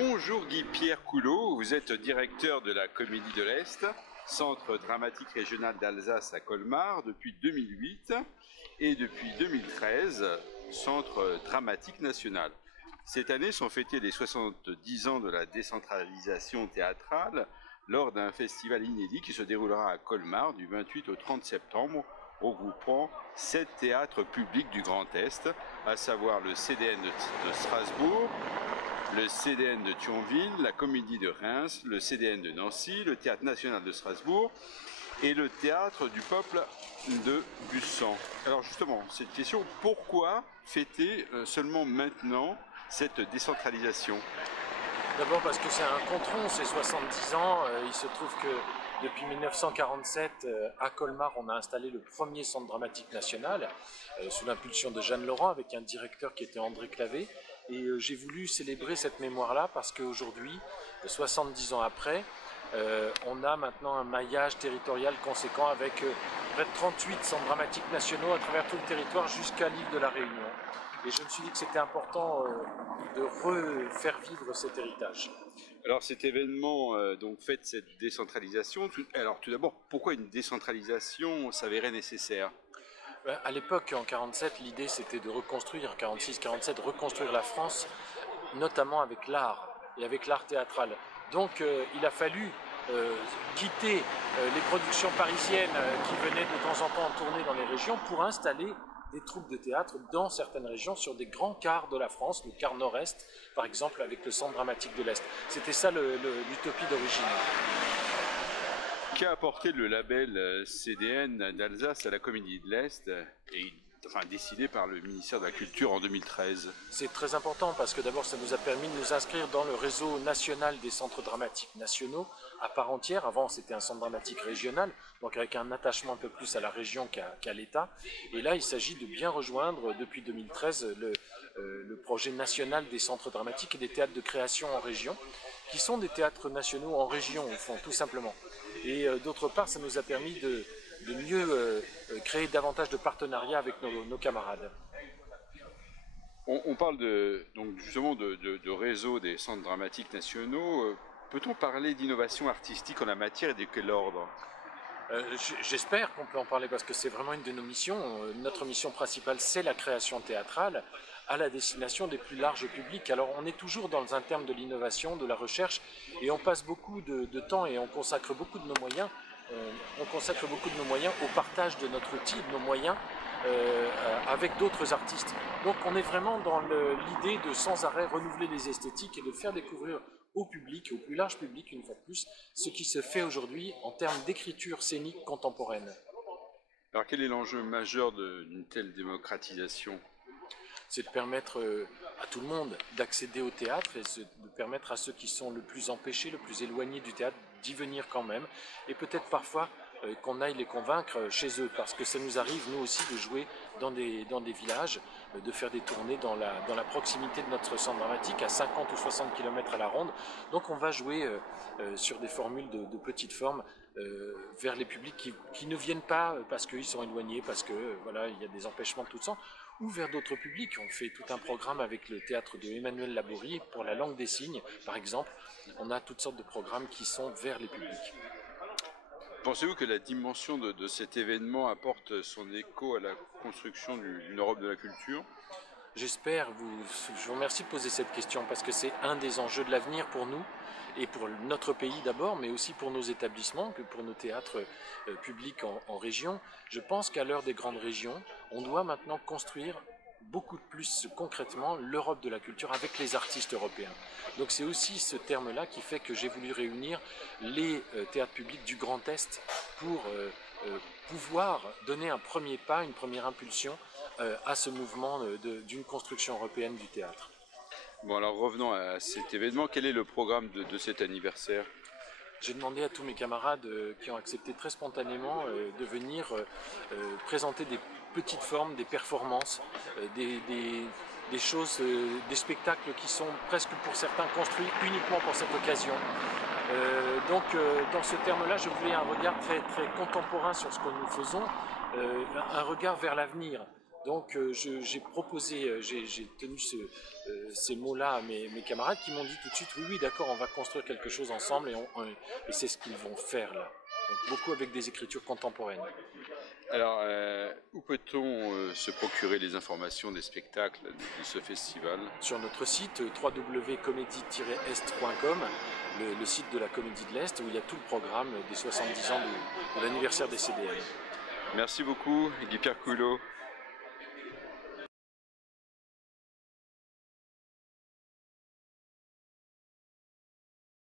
Bonjour Guy-Pierre Coulot, vous êtes directeur de la Comédie de l'Est, centre dramatique régional d'Alsace à Colmar depuis 2008 et depuis 2013, centre dramatique national. Cette année sont fêtés les 70 ans de la décentralisation théâtrale lors d'un festival inédit qui se déroulera à Colmar du 28 au 30 septembre, regroupant 7 théâtres publics du Grand Est, à savoir le CDN de Strasbourg, le CDN de Thionville, la Comédie de Reims, le CDN de Nancy, le Théâtre National de Strasbourg et le Théâtre du Peuple de Bussan. Alors justement, cette question, pourquoi fêter seulement maintenant cette décentralisation ? D'abord parce que c'est un contron, c'est 70 ans. Il se trouve que depuis 1947, à Colmar, on a installé le premier centre dramatique national, sous l'impulsion de Jeanne Laurent, avec un directeur qui était André Clavé. Et j'ai voulu célébrer cette mémoire-là parce qu'aujourd'hui, 70 ans après, on a maintenant un maillage territorial conséquent avec près de 38 centres dramatiques nationaux à travers tout le territoire jusqu'à l'île de la Réunion. Et je me suis dit que c'était important de refaire vivre cet héritage. Alors cet événement donc fête cette décentralisation. Alors tout d'abord, pourquoi une décentralisation s'avérait nécessaire ? À l'époque, en 47, l'idée c'était de reconstruire, 46-47, reconstruire la France, notamment avec l'art et avec l'art théâtral. Donc il a fallu quitter les productions parisiennes qui venaient de temps en temps tourner dans les régions pour installer des troupes de théâtre dans certaines régions sur des grands quarts de la France, le quart nord-est par exemple avec le centre dramatique de l'Est. C'était ça l'utopie d'origine. Qu'a apporté le label CDN d'Alsace à la Comédie de l'Est, décidé par le ministère de la Culture en 2013 ? C'est très important parce que d'abord ça nous a permis de nous inscrire dans le réseau national des centres dramatiques nationaux à part entière. Avant c'était un centre dramatique régional, donc avec un attachement un peu plus à la région qu'à l'État. Et là il s'agit de bien rejoindre depuis 2013 le projet national des centres dramatiques et des théâtres de création en région, qui sont des théâtres nationaux en région au fond, tout simplement. Et d'autre part, ça nous a permis de mieux créer davantage de partenariats avec nos camarades. On parle donc justement de réseau des centres dramatiques nationaux. Peut-on parler d'innovation artistique en la matière et de quel ordre ? J'espère qu'on peut en parler parce que c'est vraiment une de nos missions. Notre mission principale, c'est la création théâtrale à la destination des plus larges publics. Alors on est toujours dans un terme de l'innovation, de la recherche, et on passe beaucoup de temps et on consacre beaucoup de nos moyens. Au partage de notre outil, de nos moyens, avec d'autres artistes. Donc on est vraiment dans l'idée de sans arrêt renouveler les esthétiques et de faire découvrir au public, au plus large public une fois de plus, ce qui se fait aujourd'hui en termes d'écriture scénique contemporaine. Alors quel est l'enjeu majeur d'une telle démocratisation ? C'est de permettre à tout le monde d'accéder au théâtre et de permettre à ceux qui sont le plus empêchés, le plus éloignés du théâtre d'y venir quand même, et peut-être parfois qu'on aille les convaincre chez eux, parce que ça nous arrive nous aussi de jouer dans des villages, de faire des tournées dans la proximité de notre centre dramatique à 50 ou 60 km à la ronde. Donc on va jouer sur des formules de petite forme vers les publics qui ne viennent pas parce qu'ils sont éloignés, parce que voilà, il y a des empêchements de tout sens, ou vers d'autres publics. On fait tout un programme avec le théâtre de Emmanuel Laborie pour la langue des signes, par exemple. On a toutes sortes de programmes qui sont vers les publics. Pensez-vous que la dimension de cet événement apporte son écho à la construction d'une Europe de la culture ? J'espère. Je vous remercie de poser cette question parce que c'est un des enjeux de l'avenir pour nous et pour notre pays d'abord, mais aussi pour nos établissements, que pour nos théâtres publics en région. Je pense qu'à l'heure des grandes régions, on doit maintenant construire beaucoup plus concrètement l'Europe de la culture avec les artistes européens. Donc c'est aussi ce terme-là qui fait que j'ai voulu réunir les théâtres publics du Grand Est pour pouvoir donner un premier pas, une première impulsion à ce mouvement d'une construction européenne du théâtre. Bon, alors revenons à cet événement. Quel est le programme de cet anniversaire ? J'ai demandé à tous mes camarades qui ont accepté très spontanément de venir présenter des petites formes, des performances, des choses, des spectacles qui sont presque pour certains construits uniquement pour cette occasion. Donc dans ce terme-là, je voulais un regard très, très contemporain sur ce que nous faisons, un regard vers l'avenir. Donc j'ai proposé, j'ai tenu ces mots-là à mes camarades qui m'ont dit tout de suite, oui, oui, d'accord, on va construire quelque chose ensemble, et c'est ce qu'ils vont faire là. Donc, beaucoup avec des écritures contemporaines. Alors, où peut-on se procurer les informations des spectacles de ce festival? Sur notre site www.comédie-est.com, le site de la Comédie de l'Est, où il y a tout le programme des 70 ans de l'anniversaire des CDM. Merci beaucoup, Guy-Pierre Coulot.